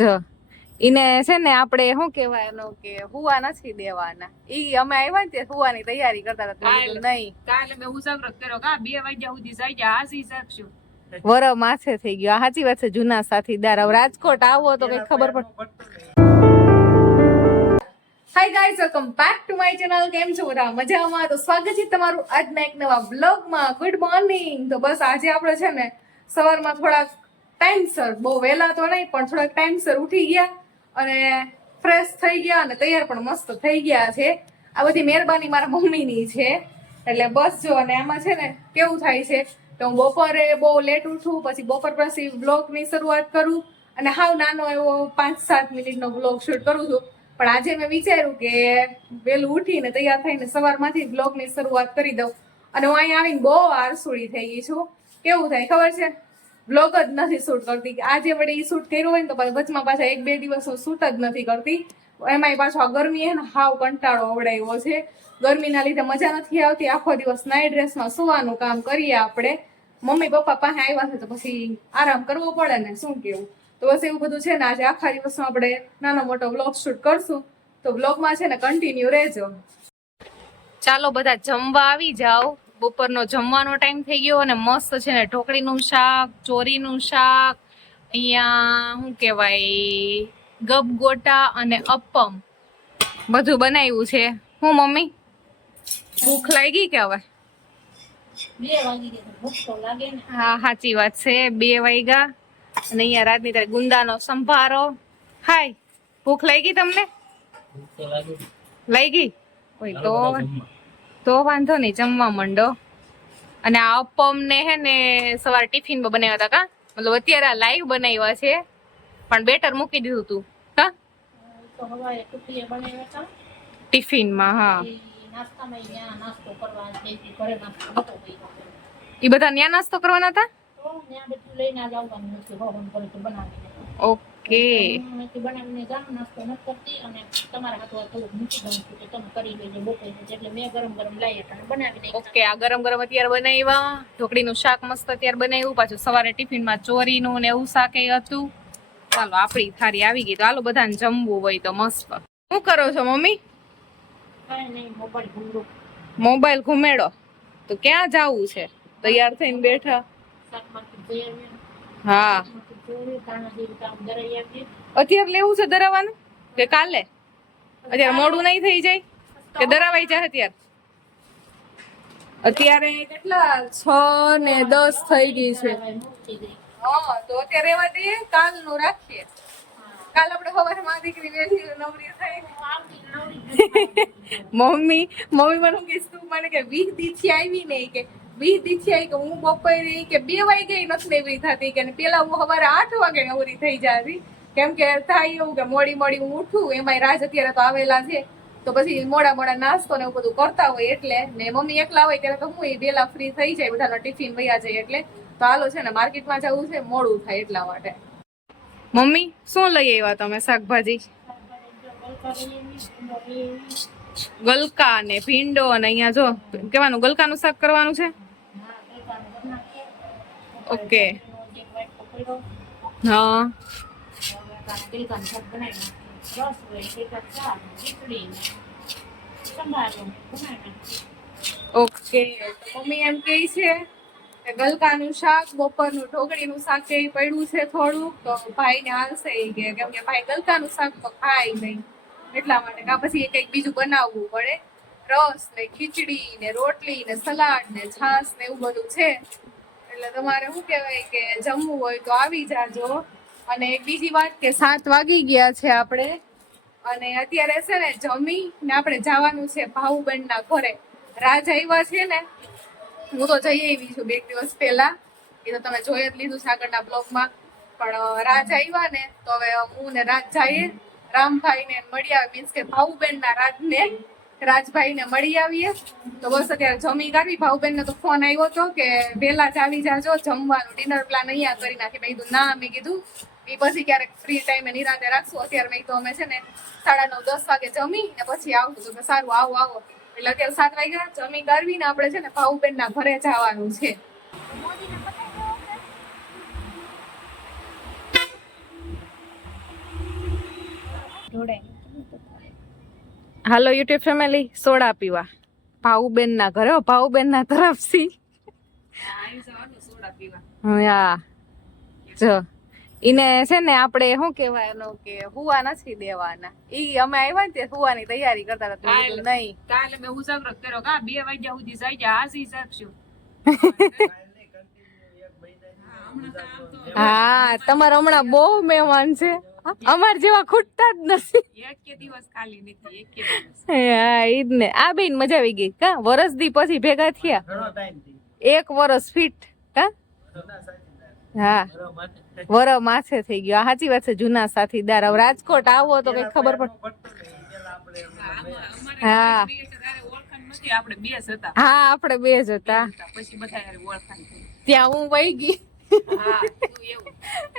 જો ઈને છે ને આપણે શું કહેવાય એનું કે હુવા નથી દેવાના. ઈ અમે આવ્યા ને હુવાની તૈયારી કરતા હતા. નહીં કાલે મેં ઉજાગરો કર્યો કા 2 વાગ્યા સુધી જઈ ગયા હાસી શકશું. વર માથે થઈ ગયો. સાચી વાત છે. જૂના સાથીદાર હવે રાજકોટ આવો તો કઈ ખબર પડે. Hi guys, welcome back to my channel. કેમ છો બધા? મજામાં? તો સ્વાગત છે તમારું આજના એક નવા બ્લોગમાં. Good morning. તો બસ આજે આપણે છે ને સવારમાં થોડાક ટાઈમસર, બહુ વહેલા તો નહીં પણ થોડાક ટાઈમસર ઉઠી ગયા અને ફ્રેશ થઈ ગયા અને તૈયાર પણ મસ્ત થઈ ગયા છે. આ બધી મહેરબાની મારા મમ્મીની છે. એટલે બસ જો, અને આમાં છે ને કેવું થાય છે તો હું બપોરે બહુ લેટ ઉઠું, પછી બપોર પછી બ્લોગની શરૂઆત કરું અને હાવ નાનો એવો 5-7 મિનિટનો બ્લોગ શૂટ કરું છું. પણ આજે મેં વિચાર્યું કે વહેલું ઉઠીને તૈયાર થઈને સવારમાંથી બ્લોગની શરૂઆત કરી દઉં. અને હું અહીંયા આવીને બહુ આળસુડી થઈ ગઈ છું. કેવું થાય ખબર છે, બ્લોગ જ નથી શૂટ કરતી. આજે વડે એ શૂટ કર્યું હોય ને તો વચમાં પાછા 1-2 દિવસ હું શૂટ જ નથી કરતી. એમાંય પાછો આ ગરમી હે ને હાવ કંટાળો આવડાવ્યો છે. ગરમીના લીધે મજા નથી આવતી. આખો દિવસ નાઇટ ડ્રેસમાં સુવાનું કામ કરીએ આપણે. મમ્મી પપ્પા પાસે આવ્યા છે તો પછી આરામ કરવો પડે ને, શું કેવું. તો બસ એવું બધું છે ને. આજે આખા દિવસમાં આપણે નાનો મોટો બ્લોગ શૂટ કરશું. તો બ્લોગમાં છે ને કન્ટિન્યુ રહેજો. ચાલો બધા જમવા આવી જાઓ. બપોરનો જમવાનો ટાઈમ થઈ ગયો અને મસ્ત છે ને ઢોકળીનું શાક, ચોરીનું શાક, અહીંયા શું કહેવાય ગબગોટા અને અપ્પમ બધું બનાવ્યું છે. હું મમ્મી ભૂખ લાગી કે હવે? 2 વાગી ગયા ભૂખ તો લાગે ને. હા સાચી વાત છે, 2 વાગ્યા. અને અહીંયા રાતની તારી ગુંદાનો સંભારો. હાય, ભૂખ લાગી તમને? લાગી હોય તો વાંધો નહીં, જમવા માંડો. અને આ અપમ ને હે ને સવારે ટિફિનમાં બનાવ્યા હતા કા? મતલબ અત્યારે આ લાઈવ બનાવ્યા છે પણ બેટર મૂકી દીધું તું કા તો હવારે ટુકડીએ બનાવ્યા હતા ટિફિનમાં. હા, નાસ્તામાં અહીંયા નાસ્તો કરવા જઈતી, ઘરે નાસ્તો નતો કર્યો. એ બધા ન્યા નાસ્તો કરવાના હતા. તો ત્યાં બધું લઈને જ આવવાનું નથી, રોહન કરે તો બનાવીને. ઓકે, બનાવીને જામ નાસ્તો નથી કરતી અને તમારા હાથમાં થોડુંક મૂકી દઉં છું કે તમે કરી લેજો બપોરે. એટલે મેં ગરમ ગરમ લાવી એટલે બનાવીને. ઓકે, આ ગરમ ગરમ અત્યારે બનાવ્યા. ઢોકળીનું શાક મસ્ત અત્યારે બનાવ્યું. પાછું સવારે ટિફિનમાં ચોરીનું ને એવું શાક હતું. ચાલો આપણી થાળી આવી ગઈ. તો હાલો બધાને જમવું હોય તો મસ્ત. શું કરો છો મમ્મી? મોબાઈલ ઘુમેડો તો ક્યાં જવું છે? તૈયાર થઈને બેઠા. હા, અત્યારે લેવું છે દરાવાનું કે કાલે? અત્યારે મોડું નહીં થઈ જાય કે દરાવાઈ જાય? અત્યારે કેટલા 6:10 થઈ ગઈ છે. હા, તો અત્યારે રહેવા દઈએ, કાલનું રાખીએ. કાલ આપણે સવારે માં દીકરી વેલી નવરી થઈ. મમ્મી મને કહીશ તું મને કે 20 દીથી આવી નહીં કે 20 દીથી આવી કે હું બપોરે કે 2 વાગે નથી નવરી થતી કે પેલા હું સવારે 8 વાગે નવરી થઈ જતી. કેમ કે થાય એવું કે મોડી હું ઉઠું. એમાંય રાજ અત્યારે તો આવેલા છે તો પછી મોડા નાસ્તો ને એવું બધું કરતા હોય એટલે. ને મમ્મી એકલા હોય ત્યારે તો હું વેલા ફ્રી થઈ જાય, બધાનો ટિફિન વયા જાય એટલે. તો હાલો છે ને માર્કેટમાં જવું છે, મોડું થાય એટલા માટે. મમ્મી શું લઈ આવ્યા તમે શાકભાજી? ગલકા ને ભીંડો. અને અહીંયા જો કેવાનું ગલકાનું શાક કરવાનું છે. ઓકે, હા. ઓકે, મમ્મી એમ કહે છે કે ગલકાનું શાક, બપોરનું ઢોકળીનું શાક કે પડ્યું છે થોડુંક, તો ભાઈને હાલશે કે કેમ કે ભાઈ ગલકાનું શાક તો ખાય નહીં એટલા માટે. કા પછી કંઈક બીજું બનાવવું પડે. રસ ને ખીચડી ને રોટલી ને સલાડ ને છાશ ને એવું બધું છે. એટલે તમારે શું કહેવાય કે જમવું હોય તો આવી જાજો. અને એક બીજી વાત કે 7 વાગી ગયા છે આપણે અને અત્યારે છે ને જમી ને આપણે જવાનું છે ભાઉબેનના ઘરે. રાજ આવ્યા છે ને, હું તો જઈ આવી છું 2 દિવસ પહેલા. એ તો તમે જોઈ જ લીધું છે આગળના બ્લોગમાં. પણ રાજ આવ્યા ને તો હવે હું ને રાજ જઈએ રામભાઈ ને મળી આવે, મીન્સ કે ભાઉબેનના રાજભાઈ ને મળી આવીએ. તો બસ અત્યારે જમી કાઢી. ભાઉબેન ને તો ફોન આવ્યો હતો કે વહેલા જ આવી જાજો, જમવાનું ડિનર પ્લાન અહીંયા કરી નાખી. મેં કીધું ના, મેં કીધું એ પછી ક્યારેક ફ્રી ટાઈમે નિરાંતે રાખશું. અત્યારે મેં કીધું અમે છે ને 9:30-10 વાગે જમી ને પછી આવશું. તો સારું, આવો. એટલે અત્યારે 7 વાગ્યા. જમી કાઢવીને આપણે છે ને ભાઉબેનના ઘરે જવાનું છે. જોડાય. હાલો યુટ્યુબ ફેમિલી, સોડા પીવા ભાઉબેન ના ઘરે, ભાઉબેન ના તરફથી. હા જો ઈને છે ને આપણે શું કહેવાય એનો કે હુવા નથી દેવાના. ઈ અમે આવ્યા ને તે હુવાની તૈયારી કરતા હતા. નહીં કાલે મેં ઉજાગરો કર્યો કા 2 વાગ્યા સુધી જાય છે હાજી શકશું. હા તમારે હમણાં બહુ મહેમાન છે, અમાર જેવા ખૂટતા જ નથી. એક કે દિવસ ખાલી નથી, એક કે દિવસ. હા ઈ જ ને. આ બેન મજા આવી ગઈ કા, વરસ દી પછી ભેગા થયા, 1 વરસ ફિટ કા. હા વર માથે થઈ ગયો, સાચી વાત છે. જૂના સાથીદાર. હવે રાજકોટ આવો તો કઈ ખબર પડે. હા ઓળખાણ નથી, આપણે 2 જ હતા. હા આપણે 2 જ હતા, પછી બધા યાર ઓળખાણ થઈ. ત્યાં હું વહી ગઈ. હા તું એવું.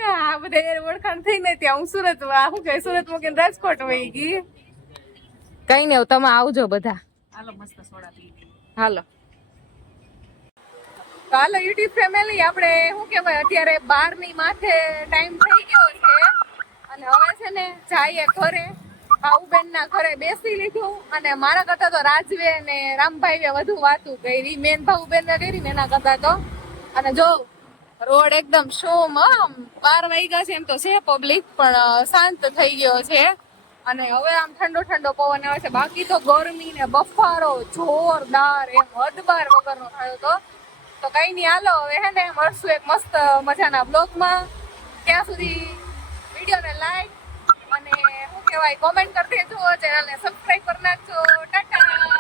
આ બધા યાર ઓળખાણ થઈ ને ત્યાં હું સુરત, શું કહે સુરત મૂકીને રાજકોટ વહી ગઈ. કઈ નઈ તમે આવજો બધા. હાલો મસ્ત સોડા પી લઈએ. હાલો તો હાલો યુટ્યુબ ફેમિલી, આપણે શું કહેવાય અત્યારે 12 ની માથે ટાઈમ થઈ ગયો છે અને હવે છે ને જઈએ ઘરે. ભાઉબેન ના ઘરે બેસી લીધું અને મારા કરતા તો રાજવે ને રામભાઈ વધુ વાતું કરી. મેન ભાઉબેન ને કરી ને એના કરતા તો. અને જો રોડ એકદમ શોમ, 12 વાગ્યા છે એમ તો છે પબ્લિક, પણ શાંત થઈ ગયો છે અને હવે આમ ઠંડો ઠંડો પવન આવે છે. બાકી તો ગરમી ને બફારો જોરદાર, એમ હદબાર વગરનો થયો તો. તો કઈ નહીં, હાલો હવે હે ને મળશું એક મસ્ત મજાના બ્લોગમાં. ત્યાં સુધી વિડીયોને લાઈક અને શું કહેવાય કોમેન્ટ કરી દેજો, ચેનલને સબસ્ક્રાઇબ કરી નાખજો. ટાટા.